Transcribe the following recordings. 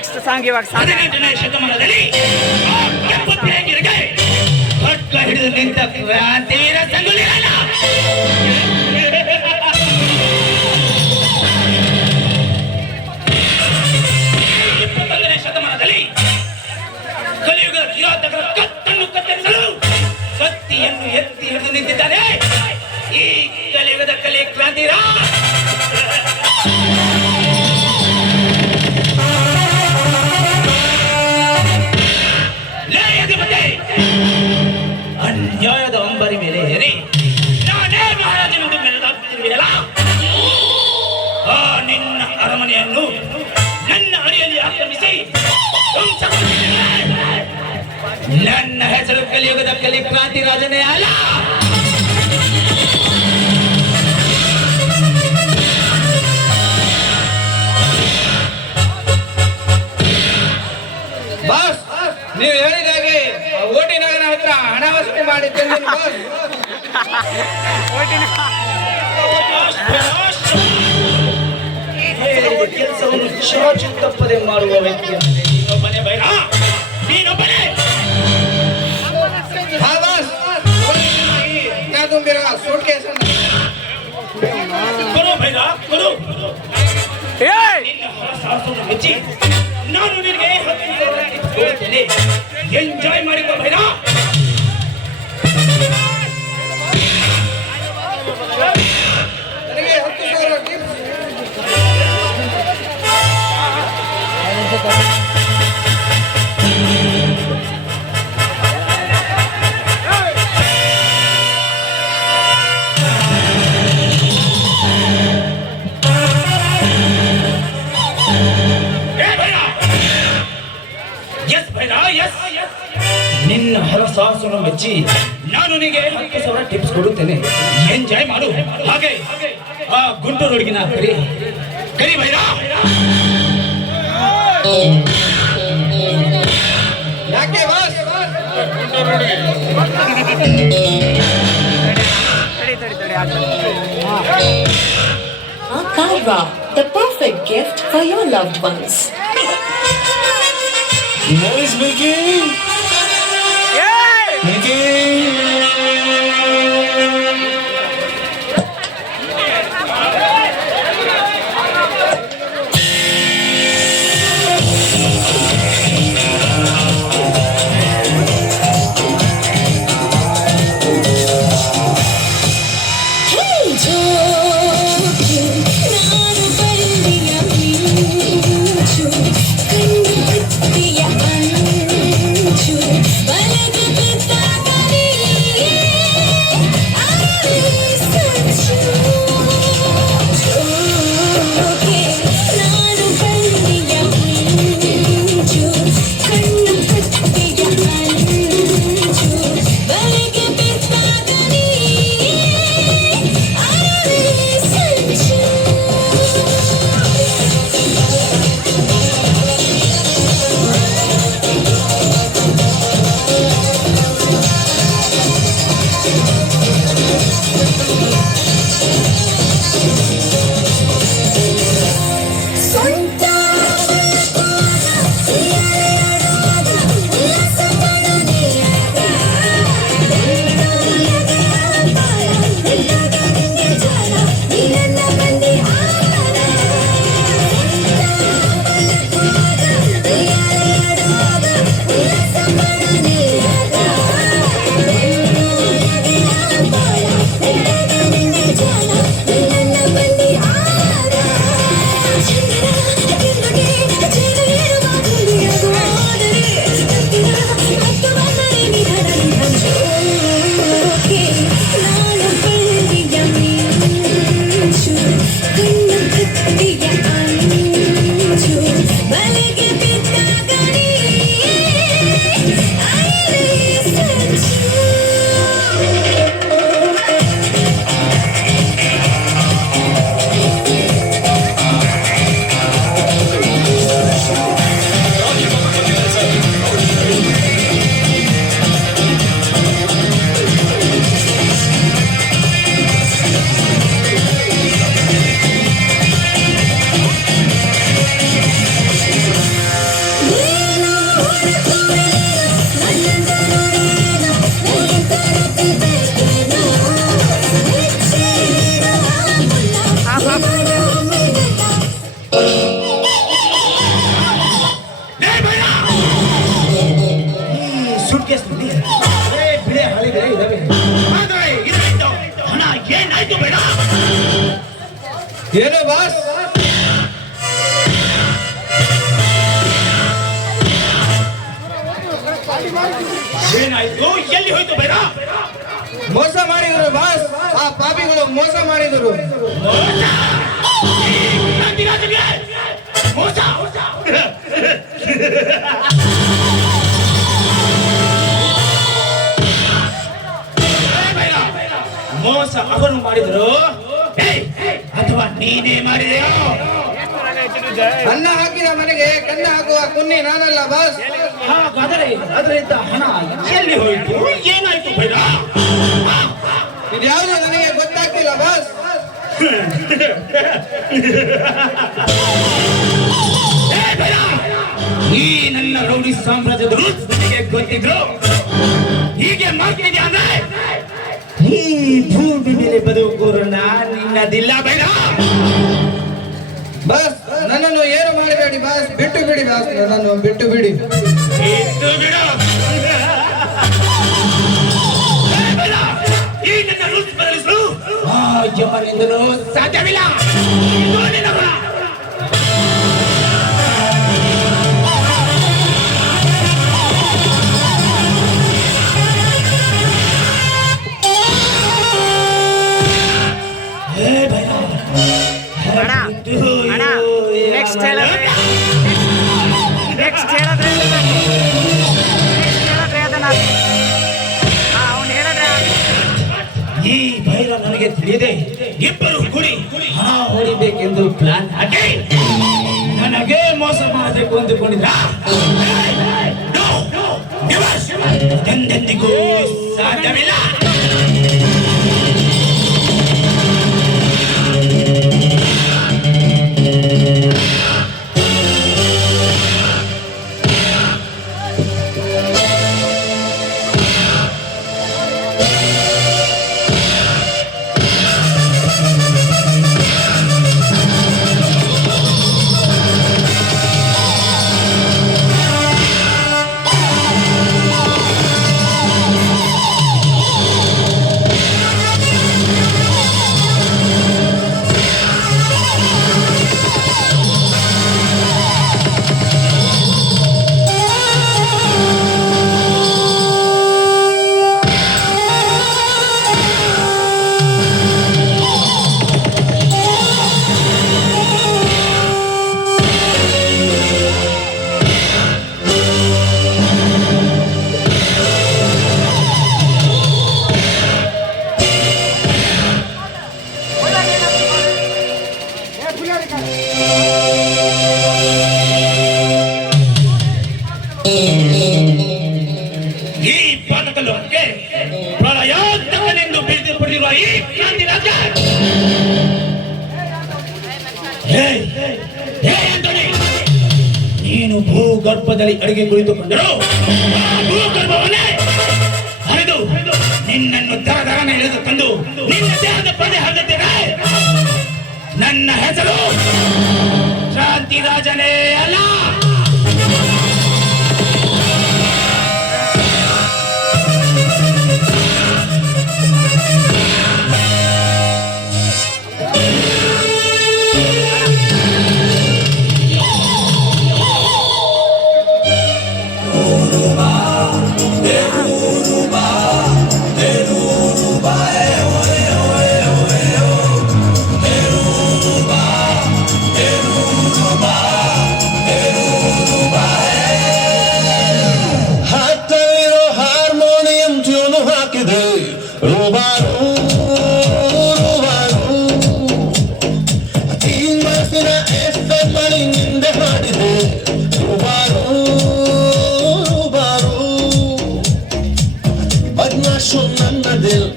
Next song ಇವಾಗ 18ನೇ ಶತಮಾನದಲ್ಲಿ ಆ ಕೆಂಪುತ್ತಿಗೆಗೆ ಹೊಟ್ಲ ಹಿಡಿದು ನಿಂತ ಕ್ರಾಂತಿವೀರ ಸಂಗೊಳ್ಳಿ ರಾಯಣ್ಣ. 21ನೇ ಶತಮಾನದಲ್ಲಿ ಕಲಿಯುಗದ ಕಿರಾತಕರ ಕತ್ತನ್ನು ಕತ್ತರಿಸಲು ಕತ್ತಿಯನ್ನು ಎತ್ತಿ ಹಿಡಿದು ನಿಂತಿದ್ದಾನೆ ಈ ಕಲಿಯುಗದ ಕಲಿ ಕ್ರಾಂತಿವೀರ. ಅನ್ಯಾಯದ ಅಂಬರಿ ಮೇಲೆ ಏರಿ ನಾನೇ ಮಹಾರಾಜನೆಂದು ಮೆರೆದಾಗುತ್ತಿರುವೆಯಲ್ಲ, ಆ ನಿನ್ನ ಅರಮನೆಯನ್ನು ನನ್ನ ಅಡಿಯಲ್ಲಿ ಆಕ್ರಮಿಸಿ ನನ್ನ ಹೆಸರು ಕಲಿಯುಗದ ಕಲಿ ಕ್ರಾಂತಿ ರಾಜನೇ ಅಲ್ಲ. ಬಾಸ್, ನೀವು ಹೇಳಿದಾಗೆ ಓಟಿನಗರ ಹತ್ರ ಹಣ ವಸೂಲಿ ಮಾಡಿದ್ದೇನೆ ಕೆಲಸವನ್ನು ಚಾಚು ತಪ್ಪದೆ ಮಾಡುವ ವ್ಯಕ್ತಿ ನೀನೊಬ್ಬನೇ ಬೈರ, ನೀನೊಬ್ಬನೇ. ತುಂಬಿರುವ ಸೂಟ್ ಕೇಸ್ ಕೊಡು ಬೈರ, ಕೊಡು. ನಿನ್ನ ಹೊರಸಾಹಸವನ್ನು ಮೆಚ್ಚಿ ನಾನು ನಿನಗೆ 10,000 ಟಿಪ್ಸ್ ಕೊಡುತ್ತೇನೆ. ಎಂಜಾಯ್ ಮಾಡಿಕೊ ಬೈರ. ನನಗೆ 10,000 ಟಿಪ್ಸ್. ನಿನ್ನ ಹರಸಾಹಸವನ್ನು ಮೆಚ್ಚಿ ನಾನು ನಿನಗೆ 10,000 ಟಿಪ್ಸ್ ಕೊಡುತ್ತೇನೆ. ಎಂಜಾಯ್ ಮಾಡು. ಹಾಗೆ ಆ ಗುಂಟೂರು ಹುಡುಗಿನ ಕರಿ ಕರಿ ಬೈರ. ಯಾಕೆ boss? Carva, the perfect gift for your loved ones. Nice, Mickey. Mickey. Jana ಏನಾಯ್ತು ಬೇಡ? ಏನು ಬಾಸ್? ಏನಾಯ್ತು? ಎಲ್ಲಿ ಹೋಯ್ತು ಬೇಡ? ಮೋಸ ಮಾಡಿದ್ರು ಬಾಸ್, ಆ ಪಾಪಿಗಳು ಮೋಸ ಮಾಡಿದ್ರು. ನಂದಿರಾಜನಿಗೆ ಮೋಸ. ಮೋಸ ಅವನು ಮಾಡಿದ್ರು ಅಥವಾ ನೀನೇ ಮಾಡಿದೆಯೋ? ಅನ್ನ ಹಾಕಿದ ಮನೆಗೆ ಕನ್ನ ಹಾಕುವ ಕುನ್ನಿ ನಾನಲ್ಲ ಬಾಸ್. ಹಾಗಾದರೆ ಅದರಿಂದ ಹಣ ಎಲ್ಲಿ ಹೋಯಿತು? ಏನಾಯ್ತು ಬೇಡ? ಇದ್ಯಾವುದು ನನಗೆ ಗೊತ್ತಾಗ್ತಿಲ್ಲ ಬಾಸ್. ಈ ನನ್ನ ರೌಡಿ ಸಾಮ್ರಾಜ್ಯದ ರೂಲ್ಸ್ ನನಗೆ ಗೊತ್ತಿದ್ರು ಹೀಗೆ ಮಾಡ್ತಿದ್ಯಾ ಅಂದ್ರೆ ಈ ಭೂಮಿ ಮೇಲೆ ಬದುಕೋರನ್ನ ನಿನ್ನದಿಲ್ಲ ಬೇಡ. ಬಾಸ್ ನನ್ನನ್ನು ಏನು ಮಾಡಬೇಡಿ ಬಾಸ್, ಬಿಟ್ಟು ಬಿಡಿ ಬಾಸ್, ನನ್ನನ್ನು ಬಿಟ್ಟು ಬಿಡಿ. ಇದ್ದು ಬಿಡು. ಬೇಡ. ಈ ನನ್ನ ರೂಲ್ಸ್ ಬದಲಿಸಲು ಆ ಯಮನಿಂದಲೂ ಸಾಧ್ಯವಿಲ್ಲ. ಇದು ನಿನ್ನವರ. ನೆಕ್ಸ್ಟ್ ಹೇಳಿದ್ರೆ ಅವ್ನು ಹೇಳಿದ್ರೆ ಈ ಭೈರ ನನಗೆ ತಿಳಿಯದೆ ಇಬ್ಬರು ಕೂಡಿ ಹಣ ಹೊಡಿಬೇಕೆಂದು ಪ್ಲಾನ್ ಹಾಕಿ ನನಗೆ ಮೋಸ ಮಾಡಬೇಕು ಅಂದುಕೊಂಡಿದ್ರ ಎಂದೆಂದಿಗೂ ಸಾಧ್ಯವಿಲ್ಲ. ಈ ಪಾತಕಲ್ಲಕ್ಕೆ ಪ್ರಳಯಾಂತಕನೆಂದು ಬಿರಿದು ಪಡೆದಿರುವ ಈ ಕ್ರಾಂತಿ ರಾಜ ನೀನು ಭೂಗರ್ಭದಲ್ಲಿ ಅಡಿಗೆ ಕುಳಿತುಕೊಂಡರು ಆ ಭೂಗರ್ಭವನ್ನೇ ಹರಿದು ನಿನ್ನನ್ನು ದರದರನೆ ಎಳೆದು ತಂದು ನಿನ್ನ ದೇಹದ ಪಡೆ ಹರಿದಿದ್ದೇನೆ. ನನ್ನ ಹೆಸರು ಕ್ರಾಂತಿ ರಾಜನೇ ಅಲ್ಲ.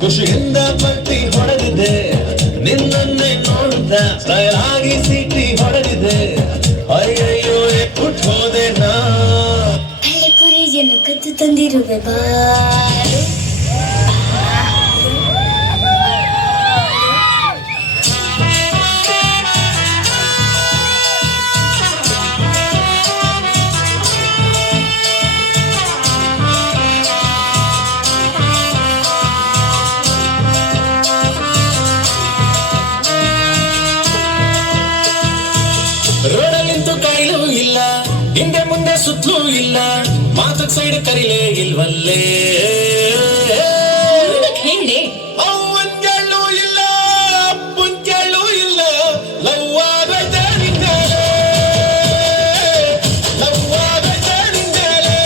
ಖುಷಿಯಿಂದ ಪಟ್ಟಿ ಹೊಡೆದಿದೆ, ನಿನ್ನನ್ನೇ ನೋಡುತ್ತಾ ಸ್ಟೈಲ್ ಆಗಿ ಸಿಟಿ ಹೊಡೆದಿದೆ. ಅಯ್ಯಯ್ಯೋ ಪುಟ್ ಹೋದೆ ನಾ ಪುರಿಯನ್ನು ಕದ್ದು ತಂದಿರುವೆ ಬಾರು. ಸುತ್ತಲೂ ಇಲ್ಲ ಮಾತಕ್ ಸೈಡ್ ಕರಿಲೇ ಇಲ್ವಲ್ಲೇ ಹೇಳಿ ಅವನ್ಗೆಲ್ಲೂ ಇಲ್ಲ ಮುಂಗೆಲ್ಲೂ ಇಲ್ಲ ಲವ್ವಾದ ನಿಂದಲೇ ಲವ್ವಾದ ನಿಂದಲೇ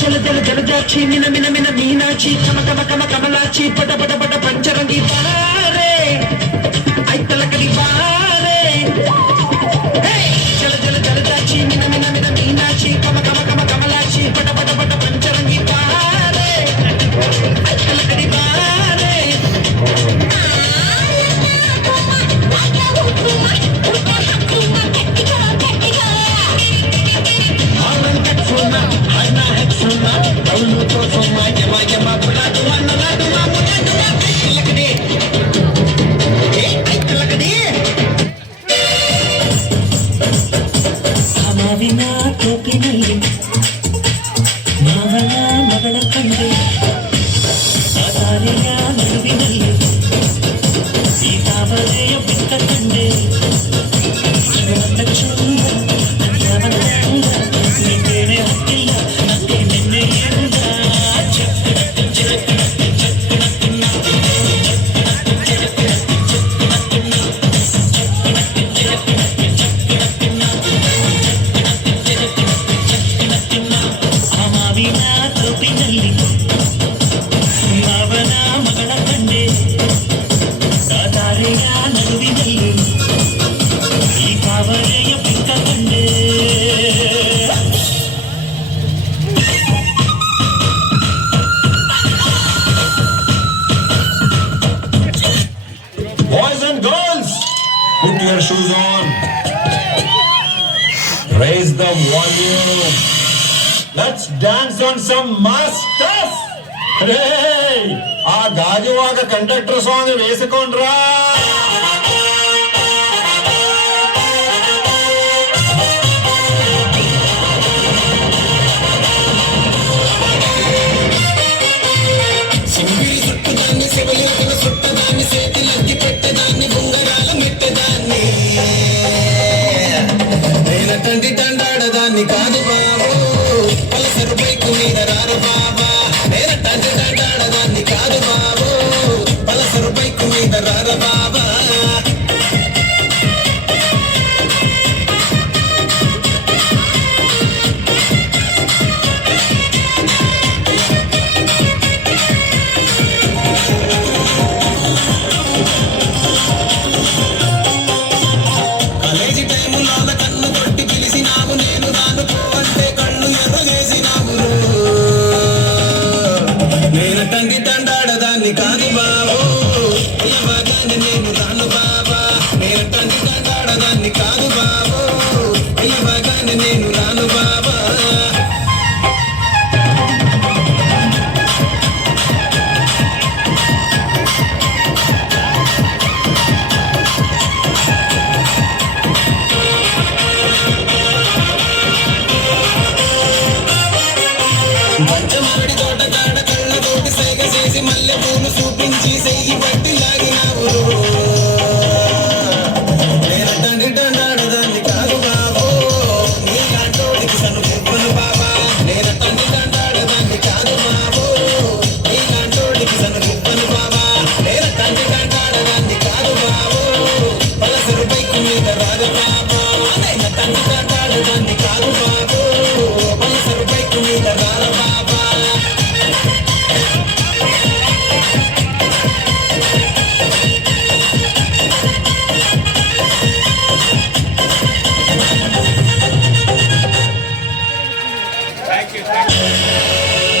జల జల జలజాక్షి మిన మిన మిన మీనాక్షి కమ కమ కమ కమలాక్షి పట పట పట పంచరంగి బారే ఐతలకడి బారే జల జల జలజాక్షి మిన మిన మిన మీనాక్షి కమ కమ కమ కమలాక్షి పట పట పట పంచరంగి బారే ఐతలకడి బారే ಮಾವಿನ ತೋಪಿನಲ್ಲಿ ಮಾವನ ಮಗಳ ಕಂಡೆ ಆ ದಾರಿಯ ನಡುವಿನಲ್ಲಿ ಈ ತಾವರೆಯ ಬಿಟ್ಟ ಕಂಡೆ ಚಂದ ಅಂದವನ ನಿನ್ನೆ ಹತ್ತಿಲ್ಲ ನಂಗೆ ನಿನ್ನೆ ಎಂದ ಆ ಮಾವಿನ ತೋಪಿನಲ್ಲಿ ಮಾವನ ಮಗಳ ಕಂಡೆ ಆ ದಾರಿಯ ನಡುವಿನಲ್ಲಿ ಈ ತಾವರೆಯ ಬಿಟ್ಟ ಕಂಡೆ Boys and girls, put your shoes on. Raise the volume. Let's dance on some mass stuff. Hey, ಆ ಗಾಜುವಾಗ ಕಂಡಕ್ಟರ್ ಸಾಂಗ್ ವೇಸಿಕೊಂಡ್ರಾ తండ్రి తండాడదాన్ని కాదు బాబు పలసరు బైకు మీద రారు బాబా నేను తండ్రి తండాడదాన్ని కాదు బాబు పలసరు బైకు మీద రారు బాబా ಥ್ಯಾಂಕ್ ಯು